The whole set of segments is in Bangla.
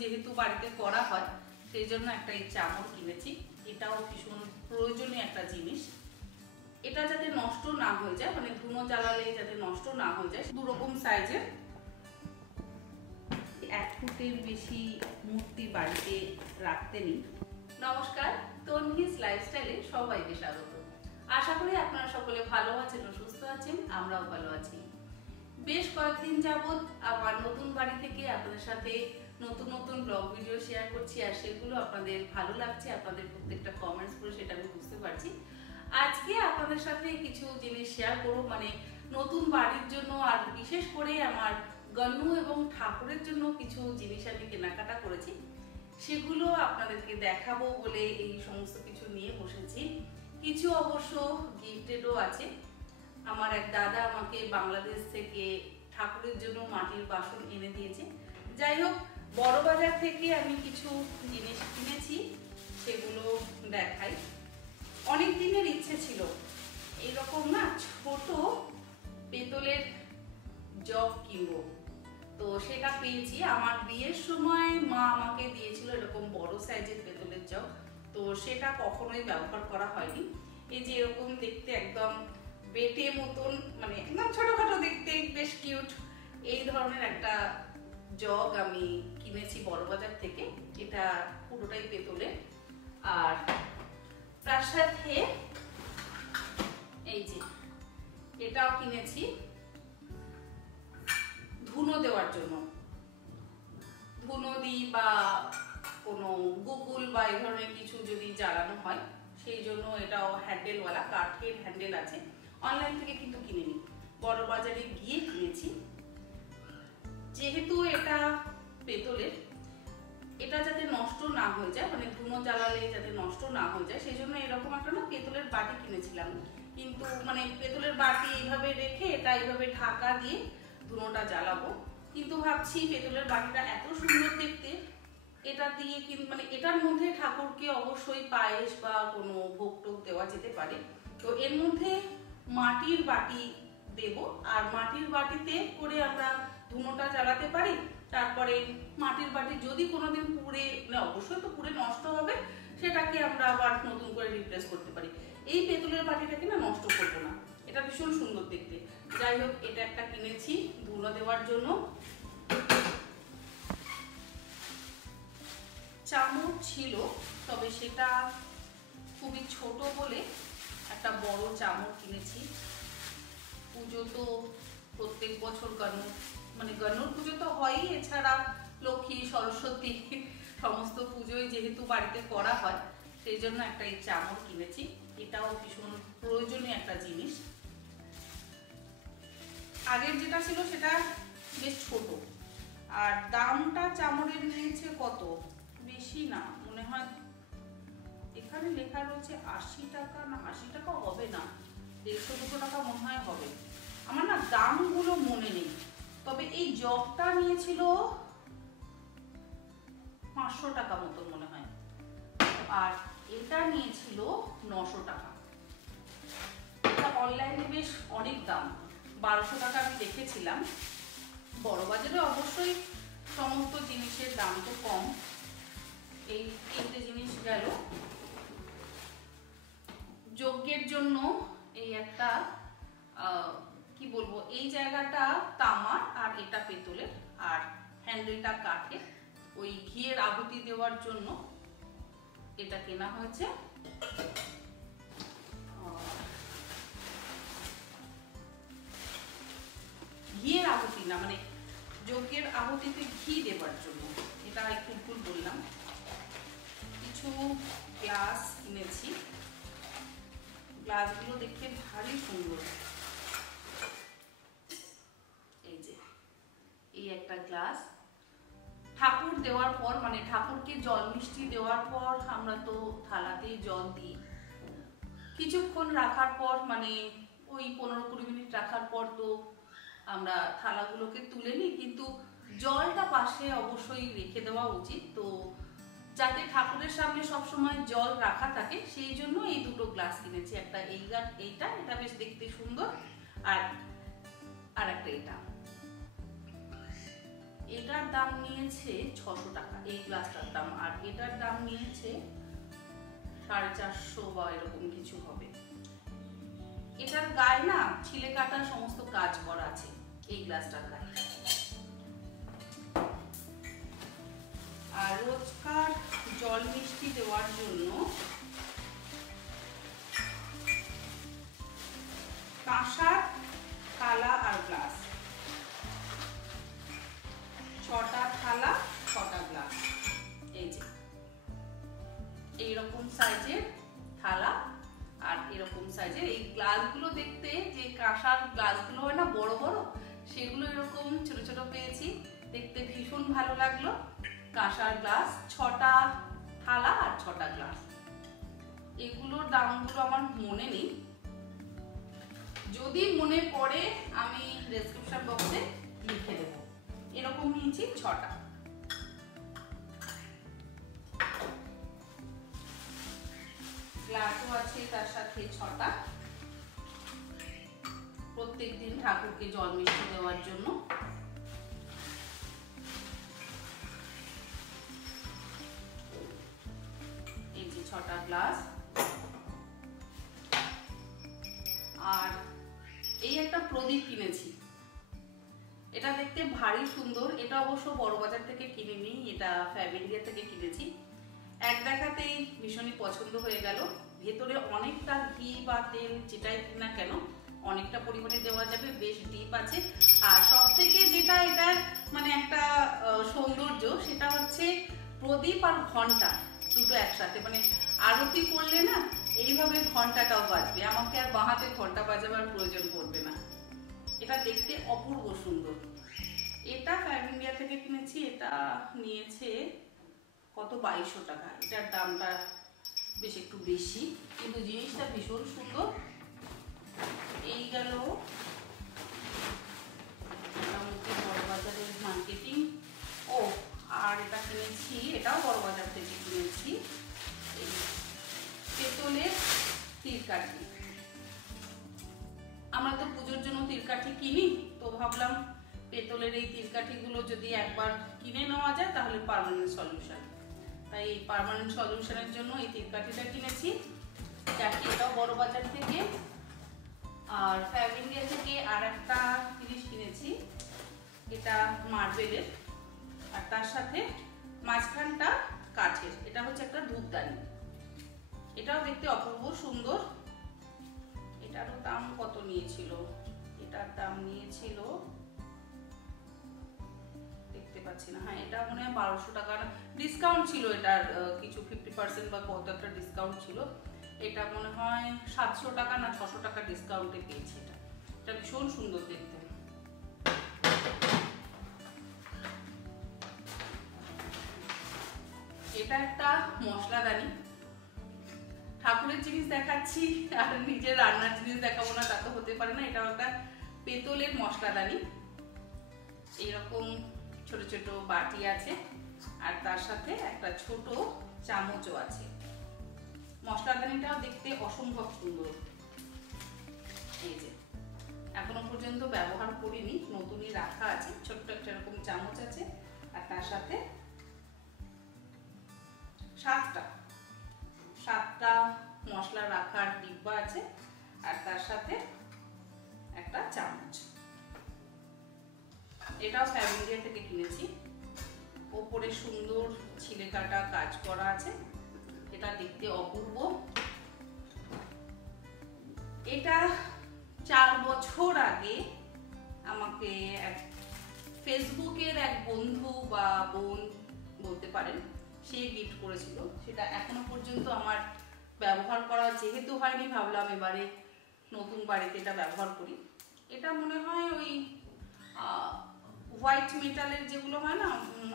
যেহেতু বাড়িতে করা হয় সেই জন্য একটা এই চামর কিনেছি। এটাও ভীষণ প্রয়োজনীয় একটা জিনিস। এটা যাতে নষ্ট না হয়ে যায়, মানে ধুনো জ্বালালে যাতে নষ্ট না হয়ে যায়, দুরকম সাইজের। 1 ফুটের বেশি মূর্তি বাড়িতে রাখতে নেই। নমস্কার, তন্ভিস লাইফস্টাইলে সবাইকে স্বাগত। আশা করি আপনারা সকলে ভালো আছেন ও সুস্থ আছেন, আমরাও ভালো আছি। বেশ কয়েকদিন যাবৎ আমার নতুন বাড়ি থেকে আপনাদের সাথে নতুন নতুন ব্লগ ভিডিও শেয়ার করছি, আর সেগুলো আপনাদের ভালো লাগছে। আপনাদের প্রত্যেকটা কমেন্টস করে সেটা আমি বুঝতে পারছি। আজকে আপনাদের সাথে কিছু জিনিস শেয়ার করব, মানে নতুন বাড়ির জন্য, আর বিশেষ করে আমার গন্নু এবং ঠাকুরের জন্য কিছু জিনিস আমি কেনাকাটা করেছি, সেগুলো আপনাদেরকে দেখাবো বলে এই সমস্ত কিছু নিয়ে বসেছি। কিছু অবশ্য গিফটেডও আছে। আমার এক দাদা আমাকে বাংলাদেশ থেকে ঠাকুরের জন্য মাটির বাসন এনে দিয়েছে। যাই হোক, বড় বাজার থেকে আমি কিছু জিনিস কিনেছি, সেগুলো দেখাই। অনেক দিনের ইচ্ছে ছিল এইরকম না ছোট পেতলের জগ কিনবো, তো সেটা পেয়েছি। আমার বিয়ের সময় মা আমাকে দিয়েছিল এরকম বড় সাইজের পেতলের জগ, তো সেটা কখনোই ব্যবহার করা হয়নি। এই যে এরকম দেখতে একদম বেটে মতন, মানে একদম ছোটখাটো দেখতে, বেশ কিউট, এই ধরনের একটা জগ আমি কিনেছি বড় বাজার থেকে। এটা পুরোটাই পেতলের। আর তার সাথে এই যে এটাও কিনেছি ধুনো দেওয়ার জন্য। ধুনো দিই বা কোনো গুগল বা এই ধরনের কিছু যদি জ্বালানো হয়, সেই জন্য এটাও হ্যান্ডেলওয়ালা, কাঠের হ্যান্ডেল আছে। অনলাইন থেকে কিন্তু কিনিনি, বড় বাজারে গিয়ে কিনেছি। যেহেতু এটা পেতলের, এটা যাতে নষ্ট না হয়ে যায়, মানে ধুনো জ্বালালে যাতে নষ্ট না হয়ে যায়, সেই জন্য এরকম একটা না পেতলের বাটি কিনেছিলাম। কিন্তু মানে পেতলের বাটি এইভাবে রেখে এটা এইভাবে ঢাকা দিয়ে ধুনোটা জ্বালাবো। কিন্তু ভাবছি পেতলের বাটিটা এত সুন্দর দেখতে, এটা দিয়ে কিন্তু মানে এটার মধ্যে ঠাকুরকে অবশ্যই পায়েস বা কোনো ভোগ টোগ দেওয়া যেতে পারে, তো এর মধ্যে মাটির বাটি দেব। আর মাটির বাটিতে করে আমরা ধুনোটা জ্বালাতে পারি। তারপরে মাটির বাটি যদি কোনোদিন পুড়ে, অবশ্যই তো পুড়ে নষ্ট হবে, সেটাকে আমরা আবার নতুন করে রিপ্লেস করতে পারি। এই পেতলের বাটিটাকে না নষ্ট করবো না, এটা ভীষণ সুন্দর দেখতে। যাই হোক, এটা একটা কিনেছি ধুনো দেওয়ার জন্য। চামচ ছিল, তবে সেটা খুবই ছোট বলে একটা বড় চামচ কিনেছি। পুজো তো প্রত্যেক বছর গন্নুর পুজো তো হয়ই, এছাড়া লক্ষ্মী, সরস্বতী সমস্ত পুজোই যেহেতু বাড়িতে করা হয়, সেই জন্য একটা এই চামচ কিনেছি। এটাও ভীষণ প্রয়োজনীয় একটা জিনিস। আগের যেটা ছিল সেটা বেশ ছোট, আর দামটা চামড়ের নিয়েছে কত, বেশি না, মনে হয় এখানে লেখা রয়েছে 80 টাকা, না 80 টাকা হবে না, 150-200 টাকা মনে হয় হবে। আমার না দামগুলো মনে নেই, তবে এই জগটা নিয়েছিল 500 টাকা মতো মনে হয়, আর এটা নিয়েছিল 900 টাকা। এটা অনলাইনে বেশ অনেক দাম, 1200 টাকা আমি দেখেছিলাম। বড় বাজারে অবশ্যই সমস্ত জিনিসের দাম তো কম। এই 3টে জিনিস গেল। যজ্ঞের জন্য এই একটা কি বলবো, এই জায়গাটা তামার আর এটা পেতলের, আর হ্যান্ডেলটা কাঠের। ওই ঘিয়ের আহুতি দেওয়ার জন্য এটা কেনা হয়েছে। ঘিয়ের আহুতি না, মানে যজ্ঞের আহুতিতে ঘি দেওয়ার জন্য, এটা একটু ভুল বললাম। কিছু গ্লাস কিনেছি, গ্লাসগুলো দেখতে ভারী সুন্দর। এই যে এই একটা গ্লাস, ঠাকুর দেওয়ার পর, মানে ঠাকুরকে জল মিষ্টি দেওয়ার পর আমরা তো থালাতে জল দিই, কিছুক্ষণ রাখার পর, মানে ওই 15-20 মিনিট রাখার পর তো আমরা থালাগুলোকে তুলে নিই, কিন্তু জলটা পাশে অবশ্যই রেখে দেওয়া উচিত। তো যাতে ঠাকুরের সামনে সবসময় জল রাখা থাকে, সেই জন্য এই দুটো গ্লাস কিনেছি। একটা এটা বেশ দেখতে সুন্দর, আর একটা এটা। এটার দাম নিয়েছে 600 টাকা এই গ্লাসটার দাম, আর এটার দাম নিয়েছে 450 বা এরকম কিছু হবে। এটার গায়ে না ছিলে কাটা সমস্ত কাজ করা আছে এই গ্লাসটার গায়ে। আর রোজকার জল মিষ্টি দেওয়ার জন্য কাঁসার থালা আর গ্লাস, 6টা থালা 6টা গ্লাস। এই যে এইরকম সাইজের থালা আর এরকম সাইজের এই গ্লাসগুলো, দেখতে যে কাঁসার গ্লাসগুলো হয় না বড় বড়, সেগুলো এরকম ছোট ছোট পেয়েছি, দেখতে ভীষণ ভালো লাগলো। কাঁসার গ্লাস 6টা থালা আর 6টা গ্লাস। এগুলোর দামগুলো আমার মনে নেই, যদি মনে পড়ে আমি ডেসক্রিপশন বক্সে লিখে দেবো। এরকম নিয়েছি 6টা। গ্লাসও আছে তার সাথে 6টা, প্রত্যেকদিন ঠাকুরকে জল মিষ্টি দেওয়ার জন্য। এই যে 6টা গ্লাস। আর এই একটা প্রদীপ কিনেছি, এটা দেখতে ভারী সুন্দর। এটা অবশ্য বড় বাজার থেকে কিনিনি, এটা ফ্যামিলিয়া থেকে কিনেছি। এক দেখাতেই ভীষণই পছন্দ হয়ে গেল। ভেতরে অনেকটা ঘি বা তেল যেটাই না কেন অনেকটা পরিমাণে দেওয়া যাবে, বেশ ডিপ আছে। আর সব থেকে যেটা এটার মানে একটা সৌন্দর্য, সেটা হচ্ছে প্রদীপ আর ঘন্টা দুটো একসাথে, মানে আরতি করলে না এইভাবে ঘন্টাটাও বাজবে, আমাকে আর বাঁহাতে ঘন্টা বাজাবার প্রয়োজন পড়বে না। এটা দেখতে অপূর্ব সুন্দর। এটা ফ্যামিলিয়া থেকে কিনেছি, এটা নিয়েছে কত 2200 টাকা। এটার দামটা বেশ একটু বেশি, কিন্তু জিনিসটা ভীষণ সুন্দর। এই গেল মোটামুটি বড়বাজারের মার্কেটিং। ও আর এটা কিনেছি, এটাও বড়বাজার থেকে কিনেছি, এই পেতলের তীরকাঠি। আমরা তো পুজোর জন্য তীরকাঠি কিনি, তো ভাবলাম পেতলের এই তীরকাঠিগুলো যদি একবার কিনে নেওয়া যায় তাহলে পার্মানেন্ট সলিউশন। তাই এই পার্মানেন্ট সলিউশনের জন্য এই তীরকাঠিটা কিনেছি। এটাও বড় বাজার থেকে। আর ফ্যামিলিয়া থেকে আর একটা জিনিস কিনেছি, এটা মার্বেলের, আর তার সাথে মাঝখানটা কাঠের। এটা হচ্ছে একটা ধূপদানি, এটাও দেখতে অপূর্ব সুন্দর। এটারও দাম কত নিয়েছিল, এটার দাম নিয়েছিল দেখতে পাচ্ছি না, হ্যাঁ এটা মনে হয় 1200 টাকা। ডিসকাউন্ট ছিল এটার, কিছু 50% বা কত একটা ডিসকাউন্ট ছিল। এটা মনে হয় 700 টাকা না 600 টাকা ডিসকাউন্টে পেয়েছি। এটা ভীষণ সুন্দর দেখতে। এটা একটা মশলাদানি। ঠাকুরের জিনিস দেখাচ্ছি আর নিজের রান্নার জিনিস দেখাবো না, তা তো হতে পারে না। এটাও একটা পেতলের মশলাদানি। এইরকম ছোট ছোট বাটি আছে, আর তার সাথে একটা ছোট চামচও আছে। মশলাদানিটাও দেখতে অসম্ভব সুন্দর। এই যে এখনো পর্যন্ত ব্যবহার করিনি, নতুনই রাখা আছে। ছোট্ট একটা এরকম চামচ আছে, আর তার সাথে 7টা মশলা রাখার ডিব্বা আছে, আর তার সাথে একটা চামচ। এটাও ফ্যামিলিয়া থেকে কিনেছি। ওপরে সুন্দর ছিলে কাটা কাজ করা আছে, এটা দেখতে অপূর্ব। এটা 4 বছর আগে আমাকে ফেসবুকের এক বন্ধু বা বোন বলতে পারেন, সে গিফট করেছিল। সেটা এখনো পর্যন্ত আমার ব্যবহার করা যেহেতু হয়নি, ভাবলাম এবারে নতুন বাড়িতে এটা ব্যবহার করি। এটা মনে হয় ওই হোয়াইট মেটালের যেগুলো হয় না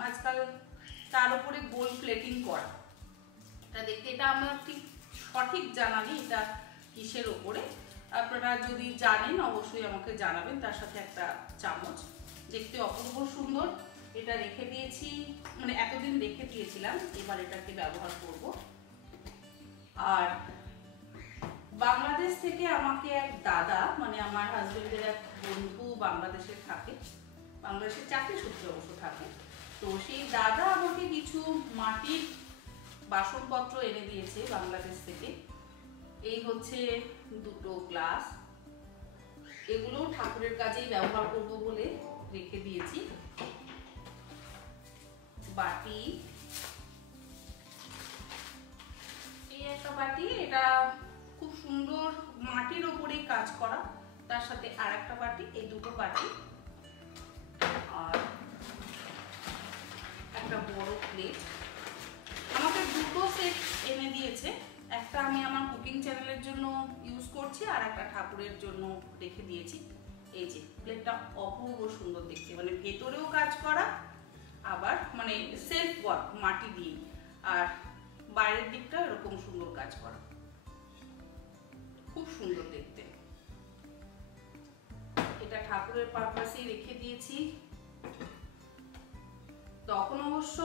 আজকাল, তার উপরে গোল্ড প্লেটিং করা। এটা দেখতে, এটা আমার ঠিক সঠিক জানা নেই এটা কিসের ওপরে। আপনারা যদি জানেন অবশ্যই আমাকে জানাবেন। তার সাথে একটা চামচ, দেখতে অপূর্ব সুন্দর। এটা রেখে দিয়েছি, মানে এতদিন রেখে দিয়েছিলাম, এবার এটাকে ব্যবহার করব। আর বাংলাদেশ থেকে আমাকে এক দাদা, মানে আমার হাজবেন্ডের এক বন্ধু বাংলাদেশে থাকে, বাংলাদেশের চাকরি সূত্রে অবশ্য থাকে। তো সেই দাদা আমাকে কিছু মাটির বাসনপত্র এনে দিয়েছে বাংলাদেশ থেকে। এই হচ্ছে দুটো গ্লাস, এগুলো ঠাকুরের কাজেই ব্যবহার করব বলে রেখে দিয়েছি। বাটি, এই একটা বাটি, এটা খুব সুন্দর মাটির ওপরেই কাজ করা, তার সাথে আর একটা বাটি, এই দুটো বাটি। আর একটা বড় প্লেট, আমাকে দুটো সেট এনে দিয়েছে। একটা আমি আমার কুকিং চ্যানেলের জন্য ইউজ করছি, আর একটা ঠাকুরের জন্য রেখে দিয়েছি। এই যে প্লেটটা অপূর্ব সুন্দর দেখতে, মানে ভেতরেও কাজ করা, আবার মানে সেলফ ওয়ার্ক মাটি দিয়ে, আর বাইরের দিকটা এরকম সুন্দর কাজ করা, খুব সুন্দর দেখতে। এটা ঠাকুরের পারপাসেই রেখে দিয়েছি। তখন অবশ্য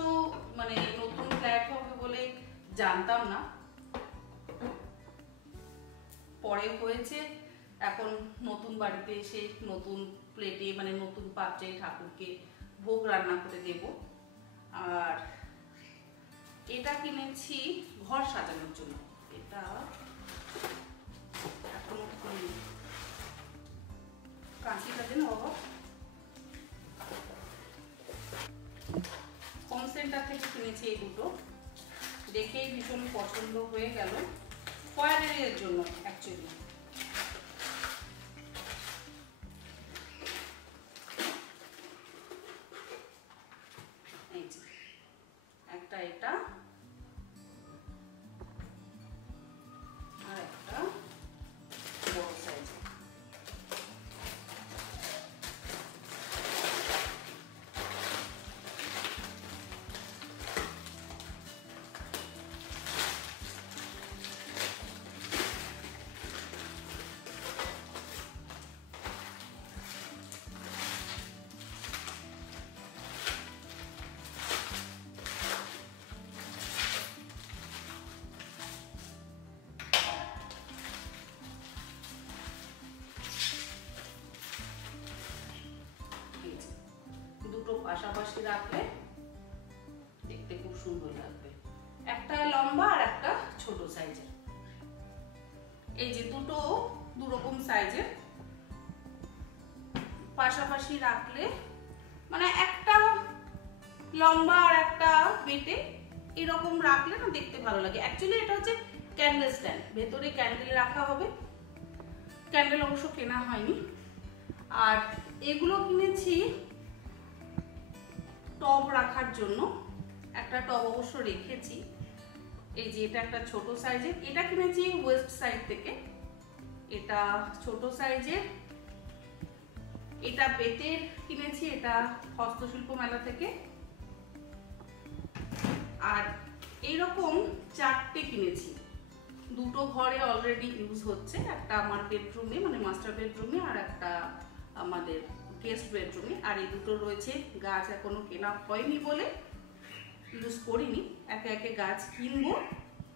মানে নতুন ফ্ল্যাট হবে বলে জানতাম না, পরে হয়েছে। এখন নতুন বাড়িতে এসে নতুন প্লেটে মানে নতুন পাত্রে ঠাকুরকে ভোগ রান্না করে দেব। আর এটা কিনেছি ঘর সাজানোর জন্য, এটা এখনো কাঁচিটা দেন বাবা। হোম সেন্টার থেকে কিনেছি এই দুটো, দেখেই ভীষণ পছন্দ হয়ে গেল, ফয়েলের জন্য অ্যাকচুয়ালি। একটা এটা আর একটা বড় সাইজ। দুটো পাশাপাশি রাখলে দেখতে খুব সুন্দর লাগবে, একটা লম্বা আর একটা ছোট সাইজের। এই যে দুটো দুরকম সাইজের পাশাপাশি রাখলে, মানে একটা লম্বা আর একটা বেটে এরকম রাখলে না দেখতে ভালো লাগে। অ্যাকচুয়ালি এটা হচ্ছে ক্যান্ডেল স্ট্যান্ড, ভেতরে ক্যান্ডেল রাখা হবে, ক্যান্ডেল অবশ্য কেনা হয়নি। আর এগুলো কিনেছি টব রাখার জন্য, একটা টব অবশ্য রেখেছি। এই যে এটা একটা ছোট সাইজের, এটা কিনেছি ওয়েস্ট সাইড থেকে, এটা ছোট সাইজের। এটা বেতের কিনেছি, এটা হস্তশিল্প মেলা থেকে। আর এইরকম চারটে কিনেছি, দুটো ঘরে অলরেডি ইউজ হচ্ছে, একটা আমার বেডরুমে মানে মাস্টার বেডরুমে, আর একটা আমাদের গেস্ট বেডরুমে। আর এই দুটো রয়েছে, গাছ এখনো কেনা হয়নি বলে ইউজ করিনি, একে একে গাছ কিনবো,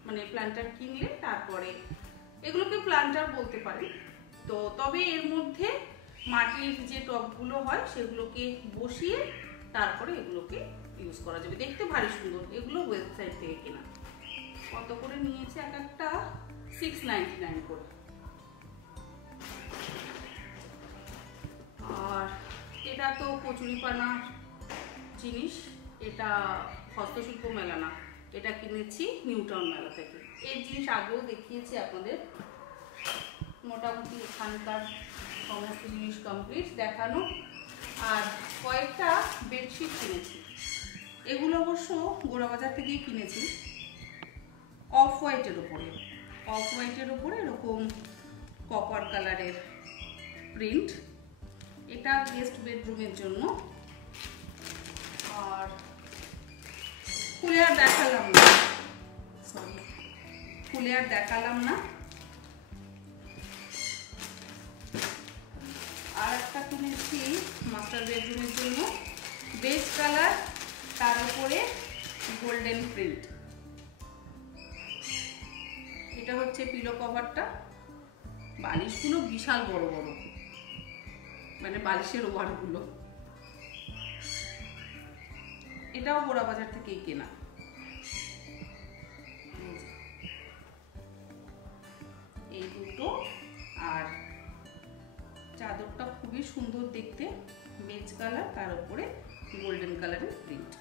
মানে প্ল্যান্টার কিনলে তারপরে, এগুলোকে প্ল্যান্টার বলতে পারি। তো তবে এর মধ্যে মাটির যে টবগুলো হয় সেগুলোকে বসিয়ে তারপরে এগুলোকে ইউজ করা যাবে, দেখতে ভারী সুন্দর। এগুলো ওয়েবসাইট থেকে কেনা। কত করে নিয়েছে এক একটা? 699 করে। আর এটা তো কচুরিপানা জিনিস, এটা হস্তশিল্প মেলা না, এটা কিনেছি নিউ টাউন মেলা থেকে। এই জিনিস আগেও দেখিয়েছি আপনাদের, মোটামুটি এখানকার সমস্ত জিনিস কমপ্লিট দেখানো। আর কয়েকটা বেডশিট কিনেছি, এগুলো অবশ্য গোড়াবাজার থেকেই কিনেছি। অফ হোয়াইটের ওপরে, অফ হোয়াইটের ওপরে এরকম কপার কালারের প্রিন্ট, এটা গেস্ট বেডরুমের জন্য। আর খুলে আর দেখালাম না, সরি খুলে আর দেখালাম না। আর একটা কিনেছি মাস্টার বেডরুমের জন্য, বেজ কালার, তার উপরে গোল্ডেন প্রিন্ট। এটা হচ্ছে পিলো কভারটা, বালিশগুলো বিশাল বড় বড়, মানে বালিশের ওভারগুলো এটাও গোড়া বাজার থেকেই কেনা। এই দুটো, আর চাদরটা খুবই সুন্দর দেখতে, বেজ কালার, তার উপরে গোল্ডেন কালারের প্রিন্ট।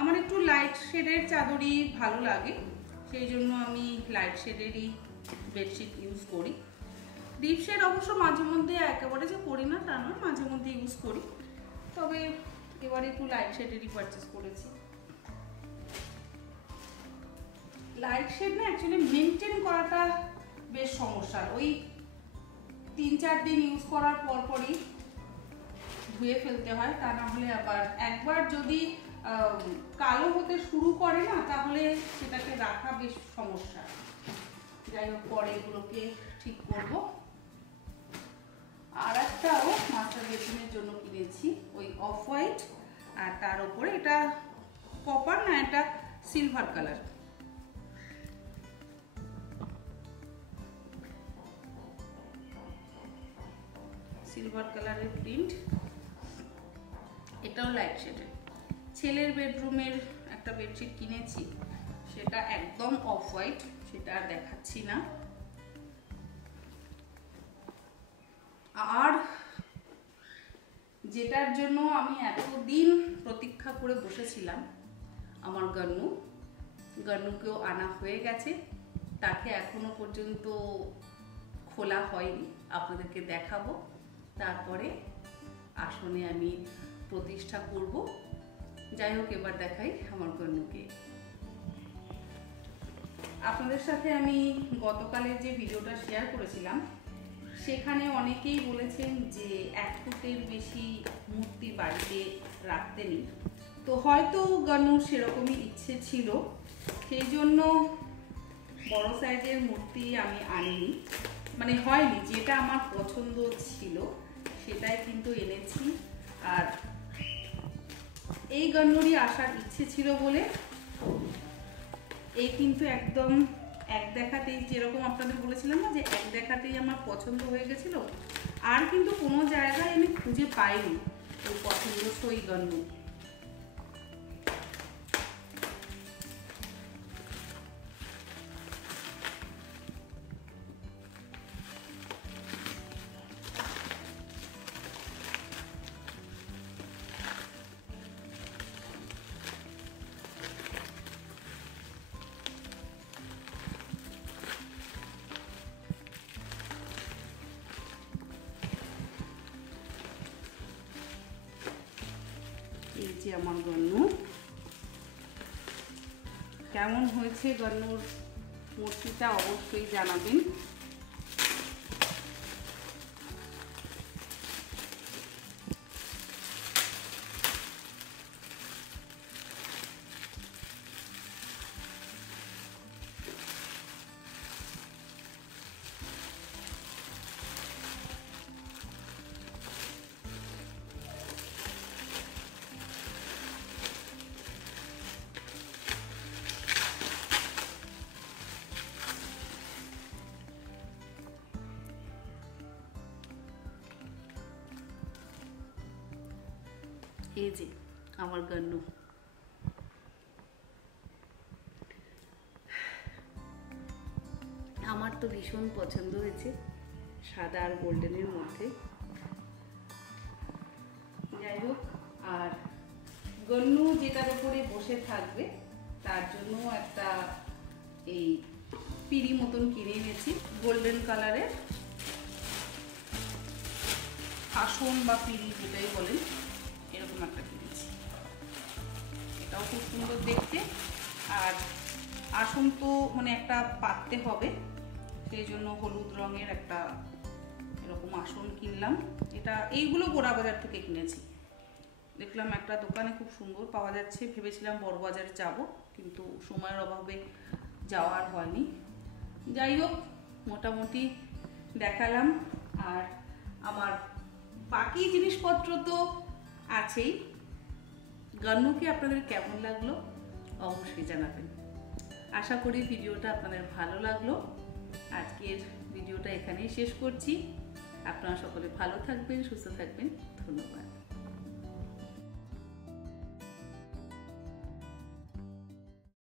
আমার একটু লাইট শেডের চাদরই ভালো লাগে, সেই জন্য আমি লাইট শেডেরই বেডশিট ইউজ করি। ডিপ শেড অবশ্য মাঝে মধ্যে, একেবারে যে করি না তা নয়, মাঝে মধ্যে ইউজ করি, তবে এবারে একটু লাইট শেডেরই পারচেস করেছি। লাইট শেড না অ্যাকচুয়ালি মেনটেন করাটা বেশ সমস্যা, ওই 3-4 দিন ইউজ করার পরই ধুয়ে ফেলতে হয়, তা না হলে আবার একবার যদি কালো হতে শুরু করে না, তাহলে সেটাকে রাখা বেশ সমস্যা। যাই হোক, পরে এগুলোকে ঠিক করব। আর একটাও মাস্টার বেডরুমের জন্য কিনেছি, ওই অফ হোয়াইট, আর তার উপরে এটা কপার না, এটা সিলভার কালার। সিলভার কালারের প্রিন্ট, এটাও লাইট শেডের। ছেলের বেডরুমের একটা বেডশিট কিনেছি, সেটা একদম অফ হোয়াইট, সেটা আর দেখাচ্ছি না। আর যেটার জন্য আমি এতদিন প্রতীক্ষা করে বসেছিলাম, আমার গন্নুকেও আনা হয়ে গেছে। তাকে এখনো পর্যন্ত খোলা হয়নি, আপনাদেরকে দেখাবো, তারপরে আসনে আমি প্রতিষ্ঠা করব। যাই হোক, এবার দেখাই আমার গন্নুকে। আপনাদের সাথে আমি গতকালের যে ভিডিওটা শেয়ার করেছিলাম, সেখানে অনেকেই বলেছেন যে 1 ফুটের বেশি মূর্তি বাড়িতে রাখতে নেই। তো হয়তো গন্নুর সেরকমই ইচ্ছে ছিল, সেই জন্য বড় সাইজের মূর্তি আমি আনিনি, মানে হয়নি, যেটা আমার পছন্দ ছিল সেটাই কিন্তু এনেছি। আর এই গন্নুরই আসার ইচ্ছে ছিল বলে এই কিন্তু একদম এক দেখাতেই, যেরকম আপনাদের বলেছিলাম না যে এক দেখাতেই আমার পছন্দ হয়ে গেছিল, আর কিন্তু কোনো জায়গায় আমি খুঁজে পাইনি ওই পছন্দসই গন্নু। এই যে আমার গন্নু, কেমন হয়েছে গন্নুর মূর্তিটা অবশ্যই জানাবেন। এই যে আমার গন্নু, আমার তো ভীষণ পছন্দ হয়েছে, সাদা আর গোল্ডেনের মধ্যে। যাই হোক, আর গন্নু যেটার উপরে বসে থাকবে তার জন্য একটা এই পিড়ি মতন কিনে এনেছি, গোল্ডেন কালারের আসন বা পিড়ি যেটাই বলেন, এরকম একটা কিনেছি। এটাও খুব সুন্দর দেখতে, আর আসন তো মানে একটা পাততে হবে, সেই জন্য হলুদ রঙের একটা এরকম আসন কিনলাম। এটা এইগুলো গোড়া বাজার থেকে কিনেছি, দেখলাম একটা দোকানে খুব সুন্দর পাওয়া যাচ্ছে, ভেবেছিলাম বড় বাজারে যাব, কিন্তু সময়ের অভাবে যাওয়ার হয়নি। যাই হোক, মোটামুটি দেখালাম। আর আমার বাকি জিনিসপত্র তো আছেই। গন্নুকে আপনাদের কেমন লাগলো অবশ্যই জানাবেন। আশা করি ভিডিওটা আপনাদের ভালো লাগলো। আজকের ভিডিওটা এখানেই শেষ করছি। আপনারা সকলে ভালো থাকবেন, সুস্থ থাকবেন। ধন্যবাদ।